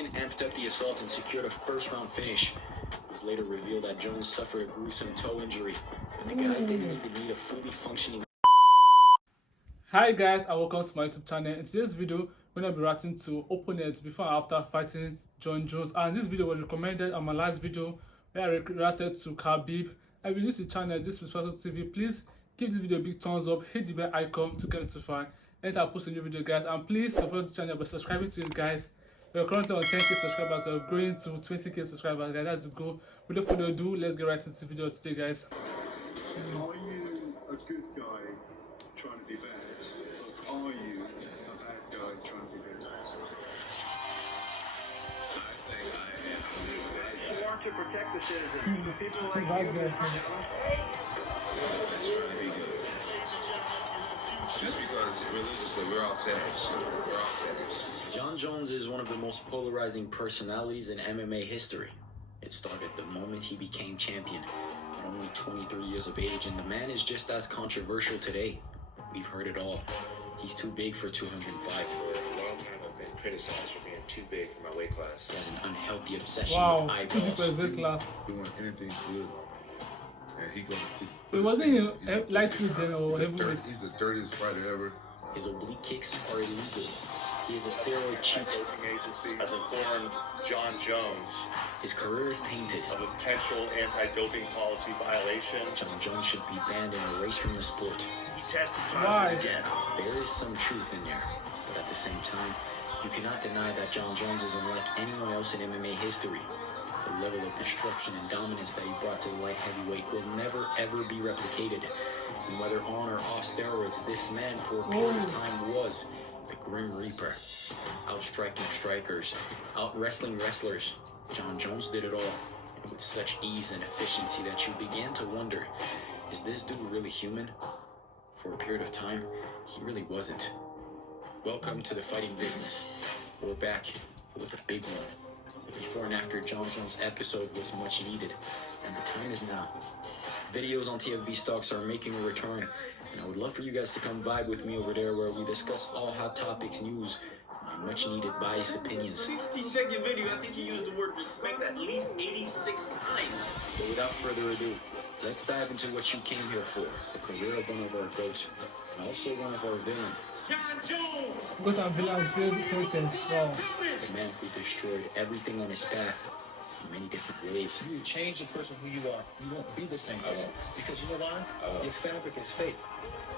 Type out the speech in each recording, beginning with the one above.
amped up the assault and secured a first-round finish. It was later revealed that Jones suffered a gruesome toe injury, and the guy didn't even need a fully functioning. Hi guys, and welcome to my YouTube channel. In today's video, we're going to be reacting to opponents before and after fighting Jon Jones. And this video was recommended on my last video where I reacted to Khabib. If you're new to the channel, Disrespectful TV, please give this video a big thumbs up, hit the bell icon to get notified anytime I post a new video, guys. And please support the channel by subscribing to it, guys. We're currently on 10k subscribers, so we're growing to 20k subscribers, guys. That's the goal. Without further ado, let's get right into the video today, guys. Are you a good guy trying to be bad? Or are you a bad guy trying to be good? I think I am. Sworn to protect the citizens. People like Bad you. guy. That's trying to be good. Just because religiously we're all sinners. We're all sinners. Jon Jones is one of the most polarizing personalities in MMA history. It started the moment he became champion, at only 23 years of age, and the man is just as controversial today. We've heard it all. He's too big for 205. A long time I've been criticized for being too big for my weight class. He has an unhealthy obsession Wow, with two people eyeballs. weight class. Doing anything good on me. And he gonna It wasn't he lightweight then or heavyweight? he's the dirtiest fighter ever. His oblique kicks are illegal. He is a steroid cheat. Doping agency has informed Jon Jones His career is tainted. of a potential anti-doping policy violation. Jon Jones should be banned and erased from the sport. He tested Why? positive again. There is some truth in there, but at the same time, you cannot deny that Jon Jones is unlike anyone else in MMA history. The level of destruction and dominance that he brought to the light heavyweight will never ever be replicated. And whether on or off steroids, this man for a period of time was the Grim Reaper. Outstriking strikers, out-wrestling wrestlers. Jon Jones did it all, and with such ease and efficiency that you began to wonder, is this dude really human? For a period of time, he really wasn't. Welcome to the fighting business. We're back with a big one. The before and after Jon Jones episode was much needed, and the time is now. Videos on TFB stocks are making a return, and I would love for you guys to come vibe with me over there where we discuss all hot topics, news, my much needed biased opinions. 60-second video, I think he used the word respect at least 86 times. But without further ado, let's dive into what you came here for, the career of one of our goats, and also one of our villains. Jon Jones! Got a villain sentence. Wow. The man who destroyed everything on his path in many different ways. You change the person who you are. You won't be the same person. Because you know why? Your fabric is fake.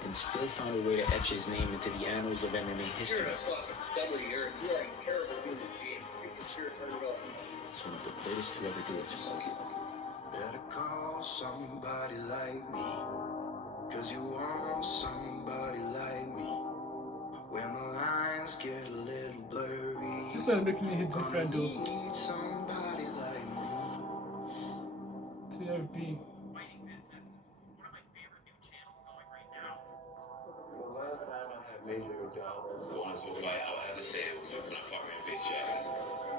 And still found a way to etch his name into the annals of MMA history. He's one of the greatest to ever do it. Better call somebody like me, cause you want somebody like me. When the lines get a little blurry, This one is making it hit different though. need somebody like me. TFB. The last time I had major doubt going to a fight, I would have to say it was when I fought Rampage Jackson.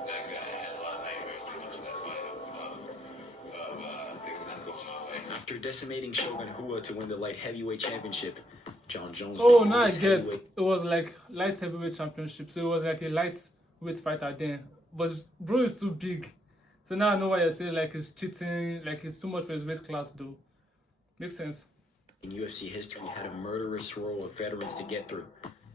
That guy had a lot of nightmares to into that fight of things not going my way. After decimating Shogun Hua to win the light heavyweight championship, Jon Jones. Oh, won now I this get heavyweight. it was like light heavyweight championship, so it was like a lightweight fighter then. But bro is too big, so now I know why you're saying like he's cheating, like it's too much for his weight class though. Makes sense. In UFC history had a murderous row of veterans to get through.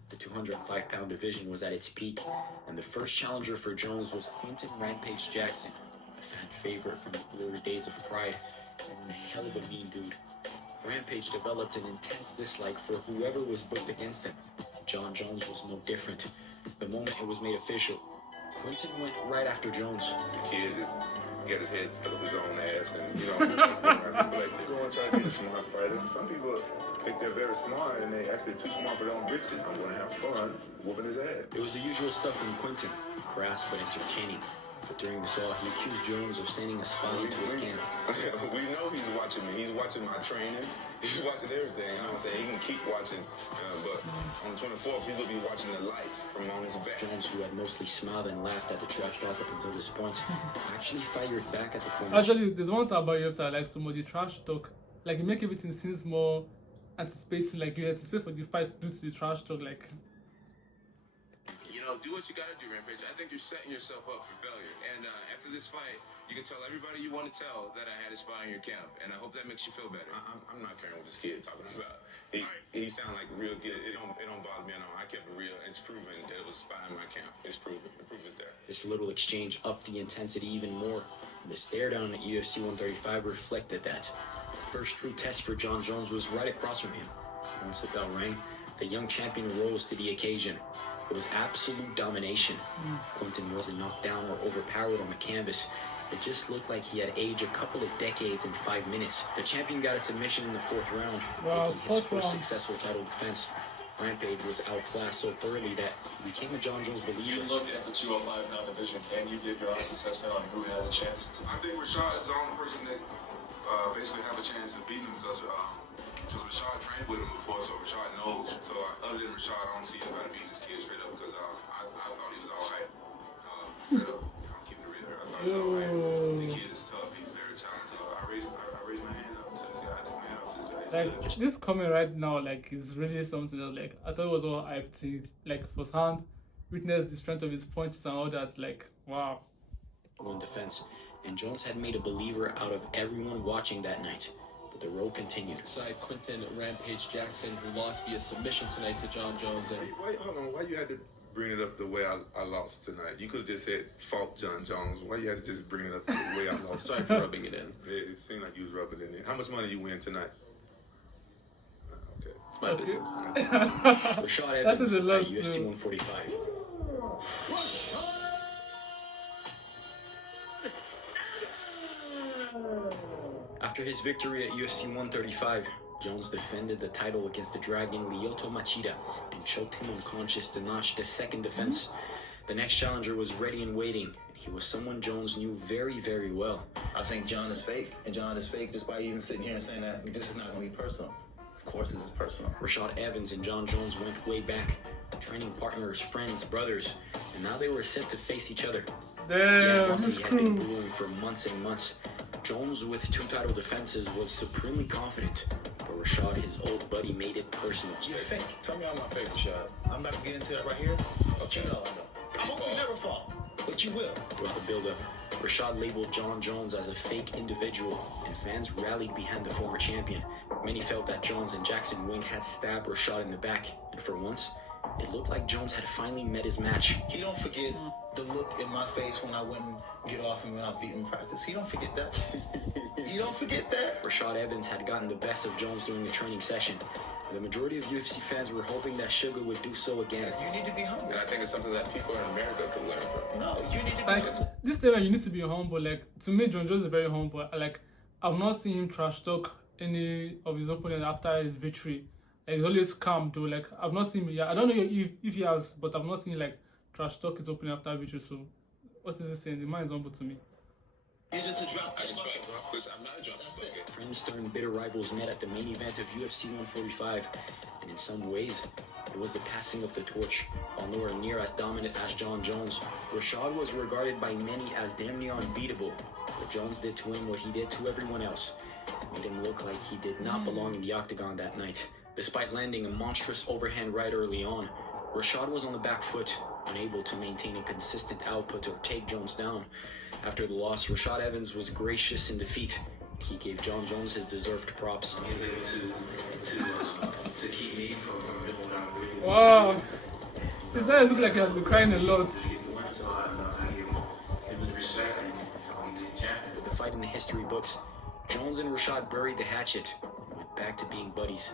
The 205-pound division was at its peak, and the first challenger for Jones was Quinton Rampage Jackson, a fan favorite from the glory days of Pride, and a hell of a mean dude. Rampage developed an intense dislike for whoever was booked against him. Jon Jones was no different. The moment it was made official, Quinton went right after Jones. The kid is get his head stuck up his own ass, and people like they don't try to be a smart fighter. Some people think they're very smart, and they actually too smart for their own britches. I'm gonna have fun whooping his ass. It was the usual stuff from Quinton, crass but entertaining. But during this all, he accused Jones of sending a spy into his camp. We know he's watching me. He's watching my training. He's watching everything. And I'm saying he can keep watching, but on the 24th, he's gonna be watching the lights from on his back. Jones, who had mostly smiled and laughed at the trash talk up until this point, actually fired back at the finish. Actually, there's one thing about UFC I like so much, the trash talk. Like you make everything seems more anticipating, like you anticipate for the fight due to the trash talk, like. Yo, You know, do what you gotta do, Rampage. I think you're setting yourself up for failure. And after this fight, you can tell everybody you want to tell that I had a spy in your camp. And I hope that makes you feel better. I'm not caring what this kid talking about. He sound like real good. It don't bother me at all. I kept it real. It's proven that it was a spy in my camp. It's proven. The proof is there. This little exchange upped the intensity even more. The stare down at UFC 135 reflected that. The first true test for Jon Jones was right across from him. Once the bell rang, the young champion rose to the occasion. It was absolute domination. Clinton wasn't knocked down or overpowered on the canvas. It just looked like he had aged a couple of decades in 5 minutes. The champion got a submission in the 4th round, making his first successful title defense. Rampage was outclassed so thoroughly that he became a Jon Jones believer. You look at the 205-pound division. Can you give your honest assessment on who has a chance to? I think Rashad is the only person that basically have a chance of beating him because Rashad trained with him before, so Rashad knows. So other than Rashad, I don't see anybody beating this kid straight up because I thought he was all right. Straight up, I'm keeping it real here. I thought he was all right. The kid is tough. He's very talented. I raised my hand up to this guy. I took my hand up to this guy. Like this comment right now, like is really something else. Like I thought it was all hyped. Like firsthand, witness the strength of his punches and all that. Like wow. One defense, and Jones had made a believer out of everyone watching that night. The road continued. Side Quinton Rampage Jackson, who lost via submission tonight to Jon Jones. And Hold on, why you had to bring it up the way I lost tonight? You could have just said, fault Jon Jones. Why you had to just bring it up the way I lost? Sorry for rubbing it in. It seemed like you was rubbing it in. How much money you win tonight? Okay. It's my business. Rashad Evans at UFC 145. After his victory at UFC 135, Jones defended the title against the Dragon Lyoto Machida and choked him unconscious to notch the 2nd defense. The next challenger was ready and waiting, and he was someone Jones knew very, very well. I think Jon is fake, and Jon is fake just by even sitting here and saying that this is not going to be personal. Of course this is personal. Rashad Evans and Jon Jones went way back, training partners, friends, brothers, and now they were set to face each other. Damn, He had been brewing for months and months. Jones, with 2 title defenses, was supremely confident, but Rashad, his old buddy, made it personal. You're fake. Tell me I'm not fake, Rashad. I'm not going to get into that right here, but you know I know. I hope you never fall, but you will. Throughout the build-up, Rashad labeled Jon Jones as a fake individual, and fans rallied behind the former champion. Many felt that Jones and Jackson Wink had stabbed Rashad in the back, and for once, it looked like Jones had finally met his match. He don't forget the look in my face when I went and get off and when I was beating practice. He don't forget that. He don't forget that. Rashad Evans had gotten the best of Jones during the training session, and the majority of UFC fans were hoping that Sugar would do so again. You need to be humble. And I think it's something that people in America could learn from. No, you need to be Like humble. this statement, you need to be humble. Like to me, Jon Jones is very humble. Like I've not seen him trash talk any of his opponent after his victory. Like, he's always calm though. Like I've not seen him. Yeah, I don't know if he has, but I've not seen like trash talk his opponent after victory. So what is he saying? The man is humble to me. You're just a drop. I can try, bro. I'm not a drop. Okay. Friends turned bitter rivals met at the main event of UFC 145, and in some ways, it was the passing of the torch. While nowhere near as dominant as Jon Jones, Rashad was regarded by many as damn near unbeatable. But Jones did to him what he did to everyone else. It made him look like he did not belong in the octagon that night. Despite landing a monstrous overhand right early on, Rashad was on the back foot, unable to maintain a consistent output or take Jones down. After the loss, Rashad Evans was gracious in defeat. He gave Jon Jones his deserved props. He was able to keep me from doing what I'm doing. Wow, his eye looked like he has been crying a lot. So I give him the respect and he's a champion. With the fight in the history books, Jones and Rashad buried the hatchet and went back to being buddies.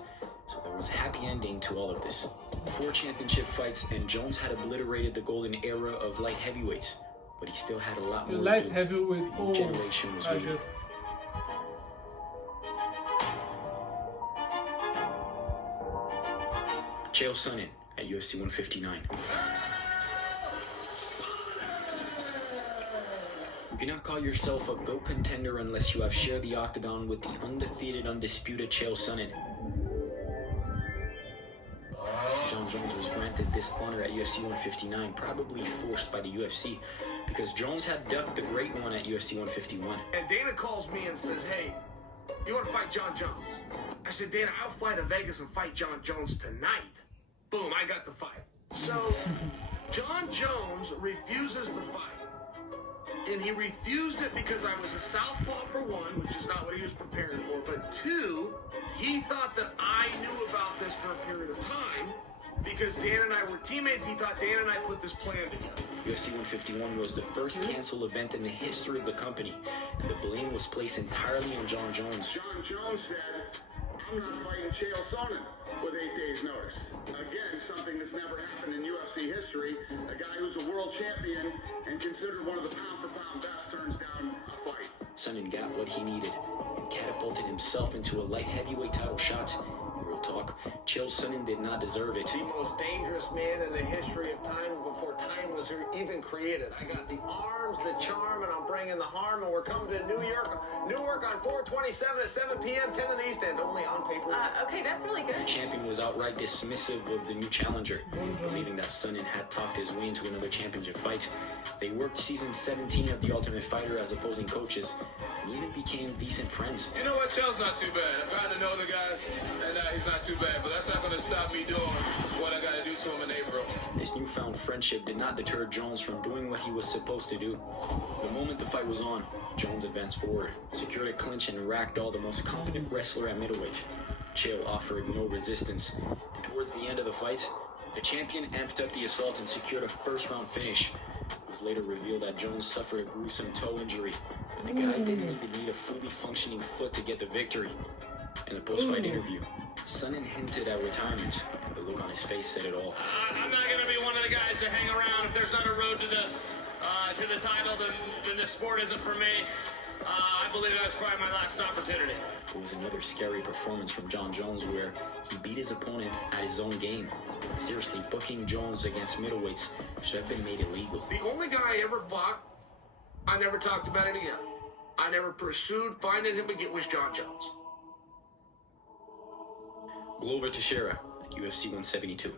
So there was a happy ending to all of this. 4 championship fights, and Jones had obliterated the golden era of light heavyweights, but he still had a lot more Light to do. heavyweight. The Oh, generation was I waiting. get. Chael Sonnen at UFC 159. You cannot call yourself a GOAT contender unless you have shared the octagon with the undefeated, undisputed Chael Sonnen. Jon Jones was granted this honor at UFC 159, probably forced by the UFC, because Jones had ducked the great one at UFC 151. And Dana calls me and says, hey, you want to fight Jon Jones? I said, Dana, I'll fly to Vegas and fight Jon Jones tonight. Boom, I got the fight. So Jon Jones refuses the fight. And he refused it because I was a southpaw for one, which is not what he was preparing for. But two, he thought that I knew about this for a period of time because Dan and I were teammates. He thought Dan and I put this plan together. UFC 151 was the first canceled event in the history of the company, and the blame was placed entirely on Jon Jones. Jon Jones said, I'm not fighting Chael Sonnen with 8 days' notice. Again, something that's never happened in UFC history. A guy who's a world champion and considered one of the pound-for-pound best turns down a fight. Sonnen got what he needed and catapulted himself into a light heavyweight title shot. Real talk, Chael Sonnen did not deserve it. The most dangerous man in the history of time before time was even created. I got the arms, the charm, and I'm bringing the harm, and we're coming to Newark on 4/27 at 7 p.m., 10 in the East End, only on paper. Okay, that's really good. The champion was outright dismissive of the new challenger, believing that Sonnen had talked his way into another championship fight. They worked season 17 of The Ultimate Fighter as opposing coaches, and even became decent friends. You know what? Chael's not too bad. I've gotten to know the guy, and he's not too bad, but that's not going to stop me doing what I got to do to him in April. This newfound friendship did not deter Jones from doing what he was supposed to do. The moment the fight was on, Jones advanced forward, secured a clinch, and ragdolled the most competent wrestler at middleweight. Chael offered no resistance, and towards the end of the fight, the champion amped up the assault and secured a first-round finish. It was later revealed that Jones suffered a gruesome toe injury, but the guy didn't even need a fully functioning foot to get the victory. In the post-fight interview, Sonnen hinted at retirement, and the look on his face said it all. I'm not going to be one of the guys to hang around. If there's not a road to the title, then this sport isn't for me. I believe that was probably my last opportunity. It was another scary performance from Jon Jones where he beat his opponent at his own game. Seriously, booking Jones against middleweights should have been made illegal. The only guy I ever fought, I never talked about it again. I never pursued finding him again was Jon Jones. Glover Teixeira at UFC 172.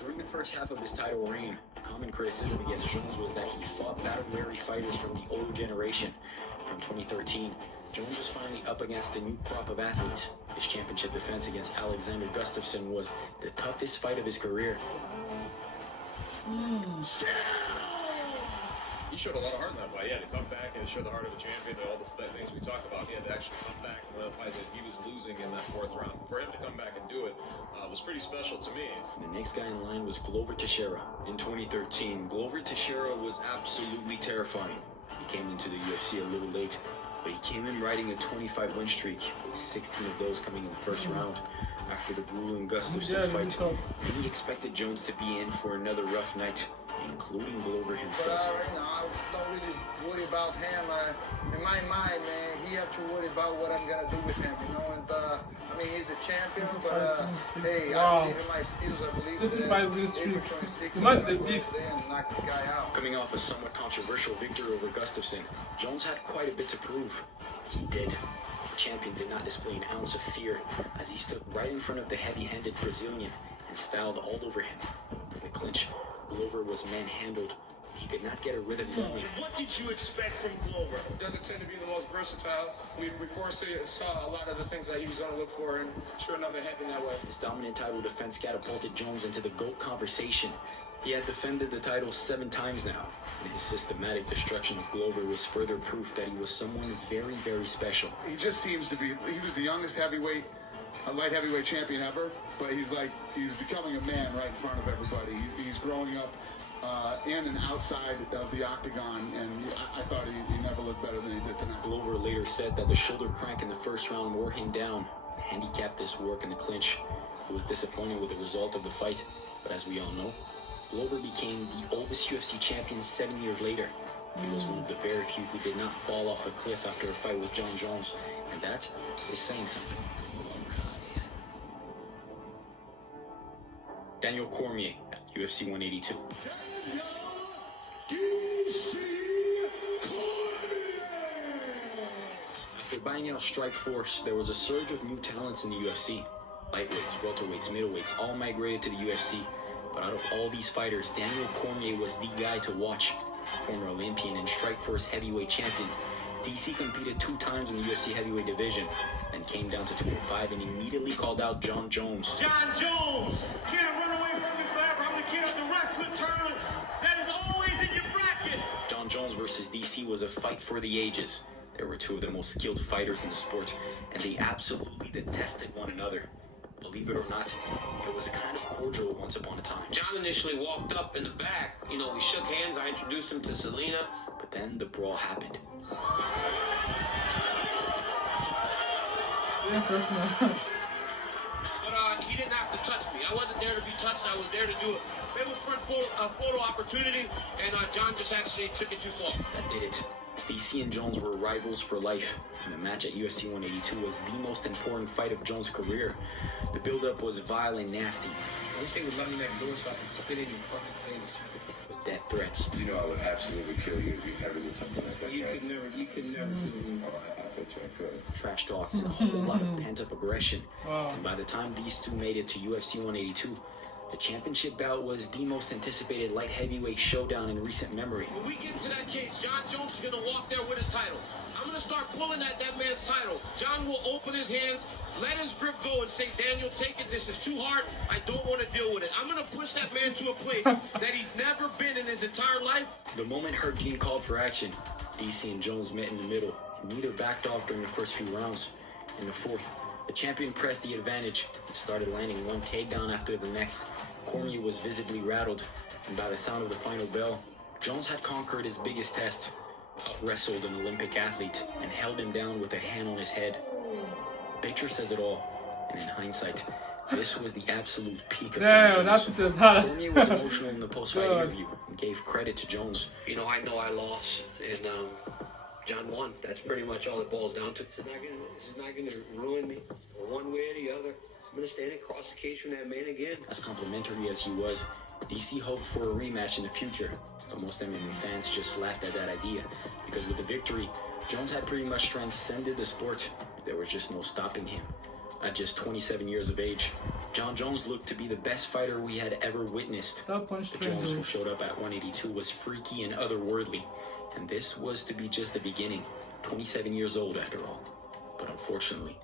During the first half of his title reign, common criticism against Jones was that he fought battle-weary fighters from the older generation. From 2013, Jones was finally up against a new crop of athletes. His championship defense against Alexander Gustaffson was the toughest fight of his career. He showed a lot of heart in that fight. He had to come back and show the heart of a champion and all the things we talk about. He had to actually come back and win a fight that he was losing in that fourth round. For him to come back and do it was pretty special to me. The next guy in line was Glover Teixeira. In 2013, Glover Teixeira was absolutely terrifying. He came into the UFC a little late, but he came in riding a 25-win streak, with 16 of those coming in the first round. After the grueling Gustaffson fight, many expected Jones to be in for another rough night, including Glover himself. But I don't really worry about him. In my mind, man, he have to worry about what I'm gonna do with him, you know. And I mean, he's the champion, but hey, I believe in my skills. I believe that April 26th, and knock this guy out. Coming off a somewhat controversial victory over Gustaffson, Jones had quite a bit to prove. He did. The champion did not display an ounce of fear as he stood right in front of the heavy-handed Brazilian and styled all over him. In the clinch, Glover was manhandled. He could not get a rhythm going. What did you expect from Glover? Doesn't tend to be the most versatile. We saw a lot of the things that he was going to look for, and sure enough, it happened that way. His dominant title defense catapulted Jones into the GOAT conversation. He had defended the title 7 times now, and his systematic destruction of Glover was further proof that he was someone very, very special. He just seems to be, he was the youngest light heavyweight champion ever, but he's becoming a man right in front of everybody. He's growing up in and outside of the octagon, and I thought he never looked better than he did tonight. Glover later said that the shoulder crank in the first round wore him down and handicapped his work in the clinch. He was disappointed with the result of the fight, but as we all know, Glover became the oldest UFC champion 7 years later. He was one of the very few who did not fall off a cliff after a fight with Jon Jones, and that is saying something. Daniel Cormier at UFC 182. After buying out Strikeforce, there was a surge of new talents in the UFC. Lightweights, welterweights, middleweights all migrated to the UFC. But out of all these fighters, Daniel Cormier was the guy to watch. Former Olympian and Strikeforce heavyweight champion, DC competed 2 times in the UFC heavyweight division, then came down to 205 and immediately called out Jon Jones. Jon Jones! Can't run away from me forever. I'm the king of the wrestling tournament. That is always in your bracket. Jon Jones versus DC was a fight for the ages. There were 2 of the most skilled fighters in the sport, and they absolutely detested one another. Believe it or not, it was kind of cordial once upon a time. Jon initially walked up in the back. You know, we shook hands. I introduced him to Selena. But then the brawl happened. Yeah, personal. But he didn't have to touch me. I wasn't there to be touched. I was there to do it. It was for a photo opportunity, and Jon just actually took it too far. That did it. DC and Jones were rivals for life, and the match at UFC 182 was the most important fight of Jones' career. The build-up was vile and nasty. I wish they would let me that door so I can spit in your fucking face. With death threats. You know I would absolutely kill you if you ever did something like that. You could never kill me. Oh, I bet you I could. Trash talks and a whole lot of pent-up aggression. Wow. And by the time these 2 made it to UFC 182, the championship bout was the most anticipated light heavyweight showdown in recent memory. When we get into that case, Jon Jones is going to walk there with his title. I'm going to start pulling at that man's title. Jon will open his hands, let his grip go, and say, Daniel, take it. This is too hard. I don't want to deal with it. I'm going to push that man to a place that he's never been in his entire life. The moment Hurricane called for action, DC and Jones met in the middle, and neither backed off during the first few rounds. In the 4th, the champion pressed the advantage and started landing one takedown after the next. Cormier was visibly rattled, and by the sound of the final bell, Jones had conquered his biggest test, out-wrestled an Olympic athlete, and held him down with a hand on his head. The picture says it all, and in hindsight, this was the absolute peak of Jon Jones. Cormier was emotional in the post-fight interview and gave credit to Jones. You know I lost, and Jon won. That's pretty much all it boils down to. This is not gonna ruin me one way or the other. I'm gonna stand across the cage from that man again. As complimentary as he was, DC hoped for a rematch in the future, but most MMA fans just laughed at that idea, because with the victory, Jones had pretty much transcended the sport. There was just no stopping him. At just 27 years of age, Jon Jones looked to be the best fighter we had ever witnessed. The Jones who showed up at 182 was freaky and otherworldly, and this was to be just the beginning. 27 years old after all. But unfortunately,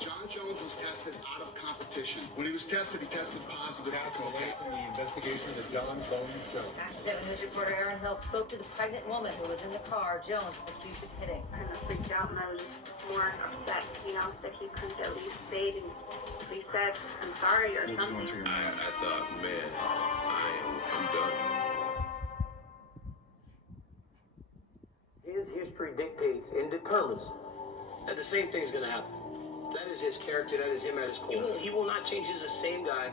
Jon Jones was tested out of competition. When he was tested, he tested positive for cocaine. The investigation of the Jon Jones show. Accident News reporter Aaron Hill spoke to the pregnant woman who was in the car. Jones was accused of hitting. I kind of freaked out and I was more upset, that he couldn't at least say and he said, I'm sorry or something. I thought, man, I'm done. His history dictates and determines that the same thing's going to happen. That is his character. That is him at his core. He will not change. He's the same guy.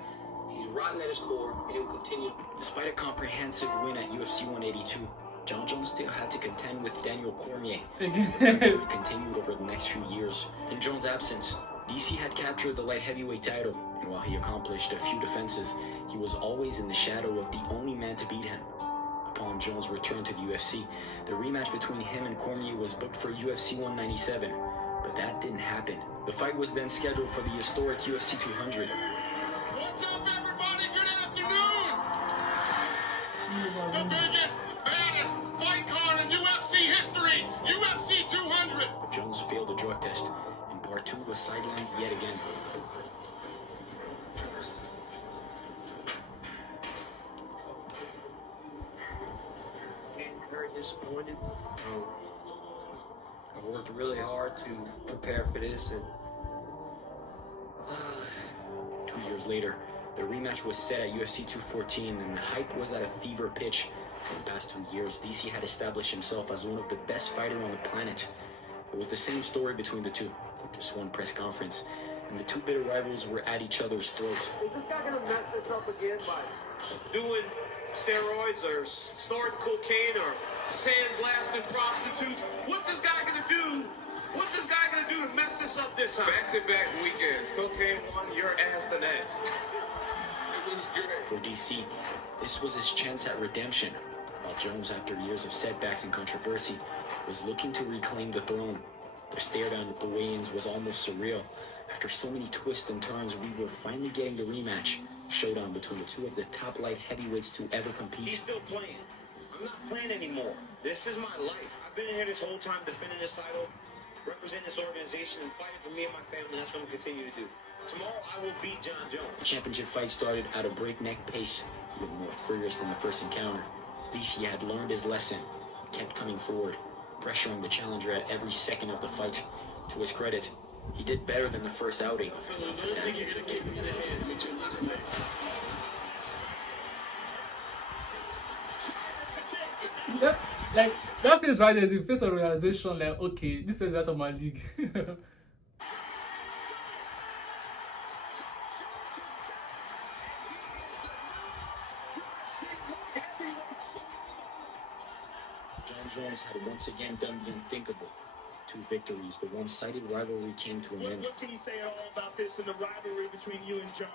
He's rotten at his core, and he'll continue. Despite a comprehensive win at UFC 182, Jon Jones still had to contend with Daniel Cormier. It continued over the next few years. In Jones' absence, DC had captured the light heavyweight title, and while he accomplished a few defenses, he was always in the shadow of the only man to beat him. Upon Jones' return to the UFC, the rematch between him and Cormier was booked for UFC 197, but that didn't happen. The fight was then scheduled for the historic UFC 200. What's up, everybody? Good afternoon! The biggest, baddest fight card in UFC history, UFC 200! But Jones failed a drug test, and part 2 was sidelined yet again. Very disappointed. I've worked really hard to prepare for this, and 2 years later, the rematch was set at UFC 214, and the hype was at a fever pitch. For the past 2 years, DC had established himself as one of the best fighters on the planet. It was the same story between the two, just one press conference, and the 2 bitter rivals were at each other's throats. is this guy gonna mess this up again by doing steroids or snorting cocaine or sandblasting prostitutes? What's this guy gonna do? What's this guy gonna do to mess this up this time? Back-to-back weekends. Cocaine one, your ass the next. It was great. For DC, this was his chance at redemption, while Jones, after years of setbacks and controversy, was looking to reclaim the throne. The stare down at the weigh-ins was almost surreal. After so many twists and turns, we were finally getting the rematch. Showdown between the 2 of the top light heavyweights to ever compete. He's still playing. I'm I'm not playing anymore. This is my life. I've been in here this whole time defending this title, representing this organization, and fighting for me and my family. That's what I'm going to continue to do. Tomorrow, I will beat Jon Jones. The championship fight started at a breakneck pace, even more furious than the first encounter. DC had learned his lesson, kept coming forward, pressuring the challenger at every second of the fight. To his credit, he did better than the first outing. So I don't think you're going to kick me in the head with your left leg. Yep, like that feels right there. The face of realization, like, okay, this is out of my league. Jon Jones had once again done the unthinkable. 2 victories, the one-sided rivalry came to an end. What can you say at all about this and the rivalry between you and Jon?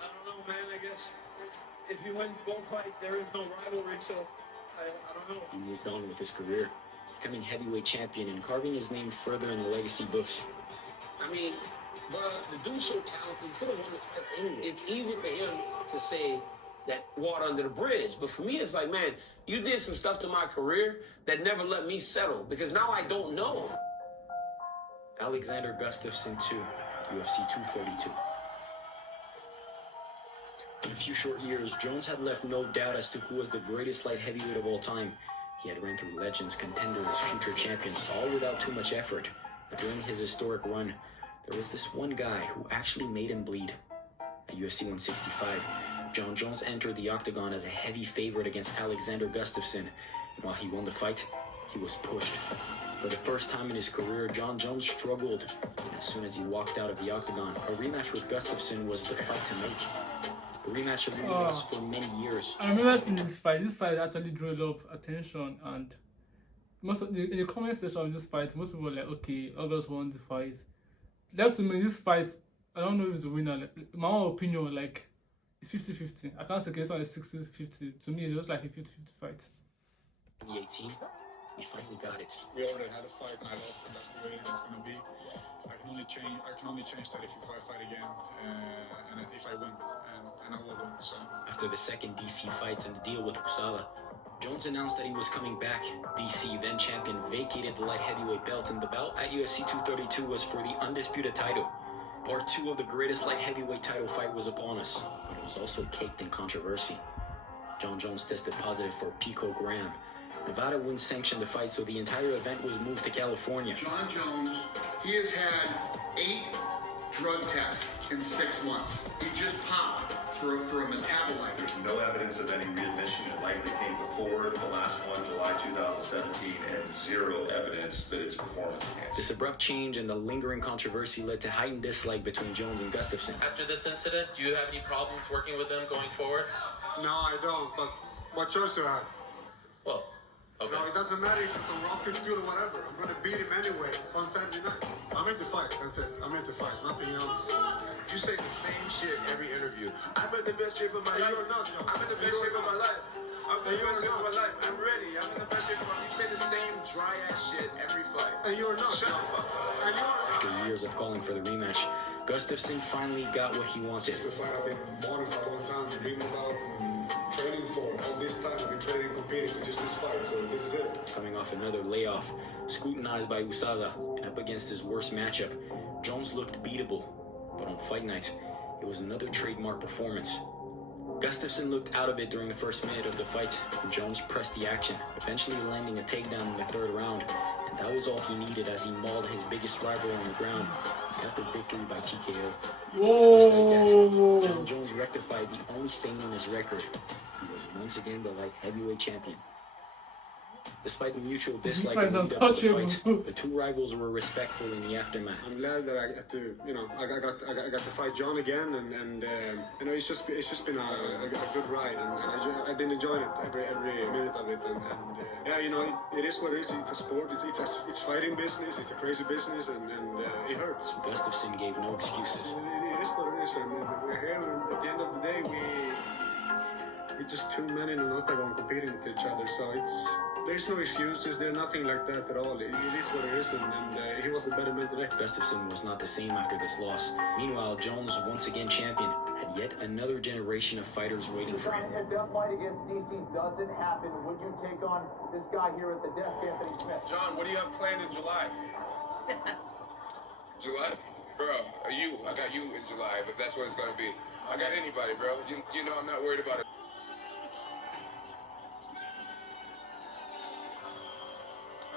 I don't know, man. I guess if you win both fights, there is no rivalry, so I don't know. He moved on with his career, becoming heavyweight champion and carving his name further in the legacy books. I mean, but the dude's so talented, he could have won the fights anyway. It's easy for him to say that water under the bridge, but for me, it's like, man, you did some stuff to my career that never let me settle, because now I don't know. Alexander Gustaffson 2, UFC 232. In a few short years, Jones had left no doubt as to who was the greatest light heavyweight of all time. He had ran through legends, contenders, future champions, all without too much effort. But during his historic run, there was this one guy who actually made him bleed. At UFC 165, Jon Jones entered the octagon as a heavy favorite against Alexander Gustaffson. And while he won the fight, he was pushed. For the first time in his career, Jon Jones struggled. And as soon as he walked out of the octagon, a rematch with Gustaffson was the fight to make. The rematch had been lost for many years. I remember seeing this fight. This fight actually drew a lot of attention, and most of in the comment section of this fight, most people were like, okay, others won the fight. Left to me, this fight, I don't know if it's a winner. Like, my own opinion, like, it's 50-50. I can't say it's on a 60-50. To me, it's just like a 50-50 fight. 2018, we finally got it. We already had a fight and I lost, and that's the way it's going to be. I can only change that if I fight again, and if I win, and I will win. So after the second DC fight and the deal with Usala, Jones announced that he was coming back. DC, then champion, vacated the light heavyweight belt, and the bout at UFC 232 was for the undisputed title. Part 2 of the greatest light heavyweight title fight was upon us, but it was also caked in controversy. Jon Jones tested positive for picogram. Nevada wouldn't sanction the fight, so the entire event was moved to California. Jon Jones, he has had 8 drug tests in 6 months. He just popped for a metabolite. There's no evidence of any readmission. It likely came before the last one, July 2017, and 0 evidence that it's performance enhancing. This abrupt change and the lingering controversy led to heightened dislike between Jones and Gustaffson. After this incident, do you have any problems working with them going forward? No, I don't, but what choice do I have? Well, okay. You know, it doesn't matter if it's a rocket fuel or whatever. I'm going to beat him anyway on Saturday night. I'm here to fight. That's it. I'm here to fight. Nothing else. You say the same shit every interview. I'm in the best shape of my life. You're not, Joe. I'm in the best shape of my life. I'm in the best shape of my life. I'm ready. I'm in the best shape of my life. You say the same dry ass shit every fight. And you're not. Shut the fuck up. And you're not. After years of calling for the rematch, Gustaffson finally got what he wanted. The fight I've been wanting for a long time, dreaming about, training for. All this time I've been training and competing for just this fight, so this is it. Coming off another layoff, scrutinized by Usada, and up against his worst matchup, Jones looked beatable. But on fight night, it was another trademark performance. Gustaffson looked out of it during the first minute of the fight, and Jones pressed the action, eventually landing a takedown in the 3rd round. And that was all he needed as he mauled his biggest rival on the ground. He got the victory by TKO. Whoa! Just like that, Jon Jones rectified the only stain on his record. He was once again the light heavyweight champion. Despite the mutual dislike leading up to the fight, the 2 rivals were respectful in the aftermath. I'm glad that I got to, I got to fight Jon again, and it's just been a good ride, and I've been enjoying it every minute of it, and yeah, it is what it is. It's a sport. It's fighting business. It's a crazy business, and it hurts. Gustafson gave no excuses. It is what it is, and we're here. And at the end of the day, we're just 2 men in an octagon competing with each other. So there's no excuses. There's nothing like that at all. It is what it is, and he was the better man today. Gustafson was not the same after this loss. Meanwhile, Jones, once again champion, had yet another generation of fighters waiting for him. If that fight against DC doesn't happen, would you take on this guy here at the desk, Anthony Smith? John, what do you have planned in July? July? Bro, I got you in July, but that's what it's gonna be. I got anybody, bro. You know I'm not worried about it.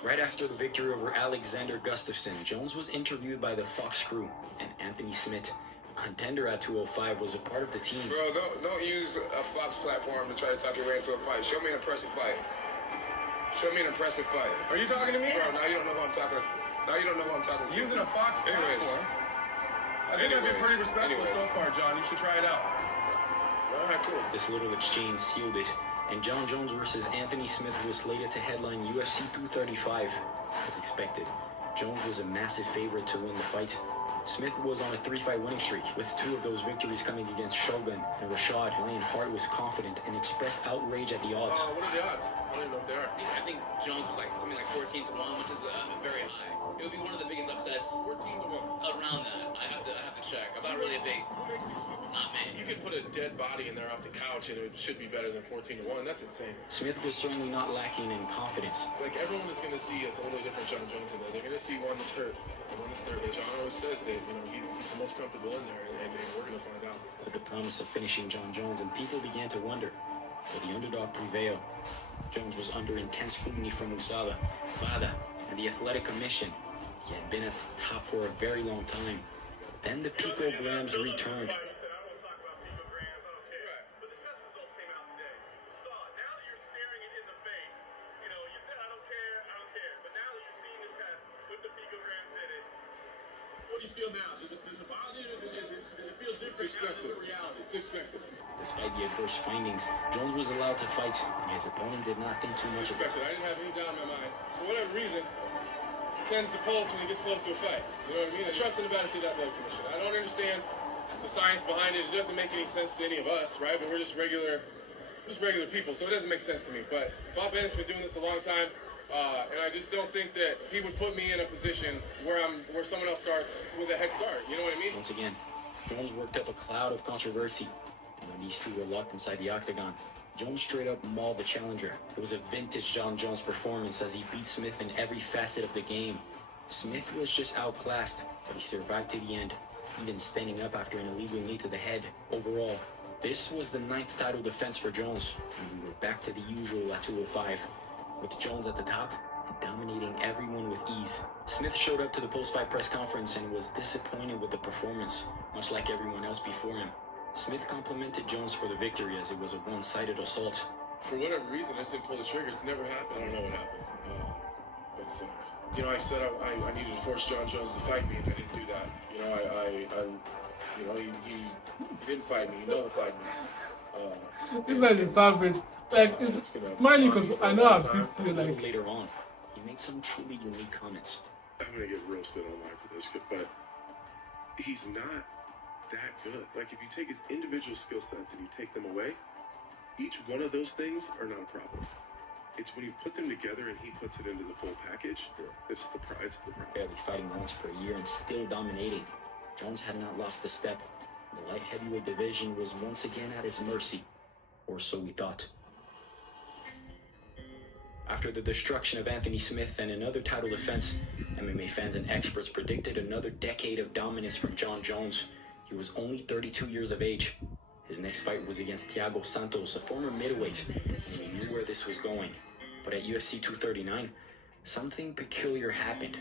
Right after the victory over Alexander Gustaffson, Jones was interviewed by the Fox crew, and Anthony Smith, contender at 205, was a part of the team. Bro, don't use a Fox platform to try to talk your way into a fight. Show me an impressive fight. Show me an impressive fight. Are you talking to me? Bro, now you don't know who I'm talking to. Now you don't know who I'm talking to. Using a Fox platform. I think I've been pretty respectful so far, John. You should try it out. All right, cool. This little exchange sealed it, and Jon Jones versus Anthony Smith was slated to headline UFC 235. As expected, Jones was a massive favorite to win the fight. Smith was on a 3-fight winning streak, with 2 of those victories coming against Shogun and Rashad. Lion Hart was confident and expressed outrage at the odds. What are the odds? I don't even know what they are. I think Jones was like something like 14-1, which is very high. It would be one of the biggest upsets. 14-1. Around that. I have to check. I'm not really a big. Not me. You could put a dead body in there off the couch and it should be better than 14-1. That's insane. Smith was certainly not lacking in confidence. Like, everyone is going to see a totally different Jon Jones in there. They're going to see one that's hurt and one that's nervous. Jon always says that, he's the most comfortable in there, and we're going to find out. With the promise of finishing Jon Jones, and people began to wonder, will the underdog prevail? Jones was under intense scrutiny from USADA, VADA, and the Athletic Commission. He had been at the top for a very long time. Then the picograms returned. What do you feel now? Does it bother you? Does it feel different? It's expected. Reality? It's expected. Despite the adverse findings, Jones was allowed to fight, and his opponent did not think too much of it. I didn't have any doubt in my mind. For whatever reason, he tends to pulse when he gets close to a fight. You know what I mean? I trust in the Nevada State Athletic Commission. I don't understand the science behind it. It doesn't make any sense to any of us, right? But we're just regular people, so it doesn't make sense to me. But Bob Bennett's been doing this a long time. And I just don't think that he would put me in a position where someone else starts with a head start. You know what I mean? Once again, Jones worked up a cloud of controversy. And when these two were locked inside the octagon, Jones straight up mauled the challenger. It was a vintage Jon Jones performance as he beat Smith in every facet of the game. Smith was just outclassed, but he survived to the end, even standing up after an illegal knee to the head. Overall, this was the 9th title defense for Jones, and we were back to the usual at 205. With Jones at the top and dominating everyone with ease. Smith showed up to the post-fight press conference and was disappointed with the performance, much like everyone else before him. Smith complimented Jones for the victory as it was a one-sided assault. For whatever reason, I just didn't pull the triggers. It never happened. I don't know what happened. But it sucks. I said I needed to force Jon Jones to fight me, and I didn't do that. He didn't fight me. He never fight me. This man is savage. Like, it's smiling because I know I've beat you, like... Later on, he made some truly unique comments. I'm gonna get roasted online for this, but he's not that good. Like, if you take his individual skill sets and you take them away, each one of those things are not a problem. It's when you put them together and he puts it into the full package, it's the problem. Barely fighting once per year and still dominating. Jones had not lost a step. The light heavyweight division was once again at his mercy. Or so we thought. After the destruction of Anthony Smith and another title defense, MMA fans and experts predicted another decade of dominance from Jon Jones. He was only 32 years of age. His next fight was against Thiago Santos, a former middleweight, and he knew where this was going. But at UFC 239, something peculiar happened.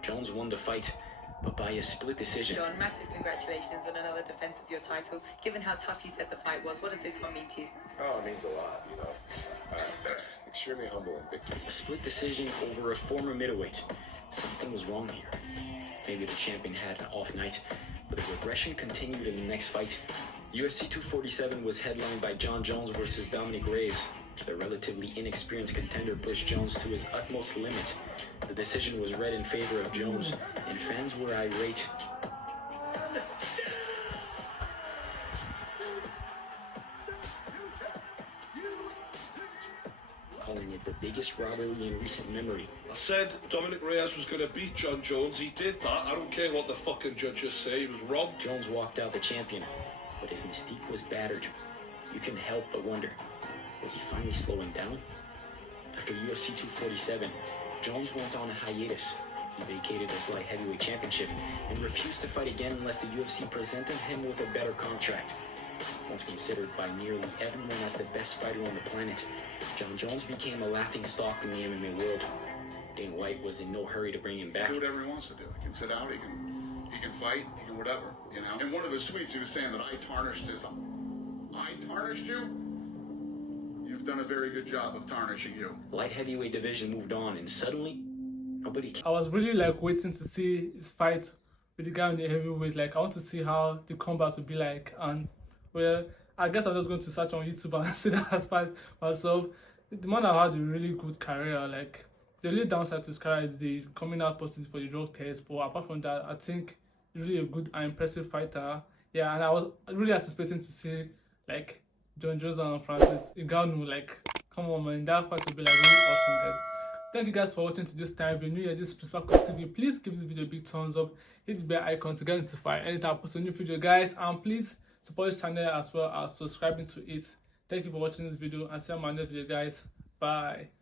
Jones won the fight, but by a split decision. Jon, massive congratulations on another defense of your title. Given how tough you said the fight was, what does this one mean to you? Oh, it means a lot, extremely humbling victory. A split decision over a former middleweight. Something was wrong here. Maybe the champion had an off night, but the regression continued in the next fight. UFC 247 was headlined by Jon Jones versus Dominic Reyes. The relatively inexperienced contender pushed Jones to his utmost limit. The decision was read in favor of Jones, and fans were irate. Calling it the biggest robbery in recent memory. I said Dominic Reyes was going to beat Jon Jones. He did that. I don't care what the fucking judges say. He was robbed. Jones walked out the champion, but but his mystique was battered. You couldn't help but wonder, was he finally slowing down? After UFC 247, Jones went on a hiatus. He vacated his light heavyweight championship and refused to fight again unless the UFC presented him with a better contract. Once considered by nearly everyone as the best fighter on the planet, Jon Jones became a laughingstock in the MMA world. Dana White was in no hurry to bring him back. Do whatever he wants to do. He can sit out, he can fight, he can whatever, you know. In one of his tweets, he was saying that I tarnished his. I tarnished you? You've done a very good job of tarnishing you. Light heavyweight division moved on, and suddenly, nobody cared. I was really like waiting to see his fight with the guy on the heavyweight. Like, I want to see how the combat would be like. And well, I guess I'm just going to search on YouTube and see that fight myself. The man had a really good career. Like, the only downside to his career is the coming out positive for the drug test. But apart from that, I think he's really a good and impressive fighter. Yeah, and I was really anticipating to see like Jon Jones and Francis Ngannou. Like, come on, man, that fight would be like really awesome, guys. Thank you guys for watching to this time. If you're new here, this is Principal TV. Please give this video a big thumbs up. Hit the bell icon to get notified anytime I post a new video, guys. And please support this channel as well as subscribing to it. Thank you for watching this video and see you on my next video, guys. Bye.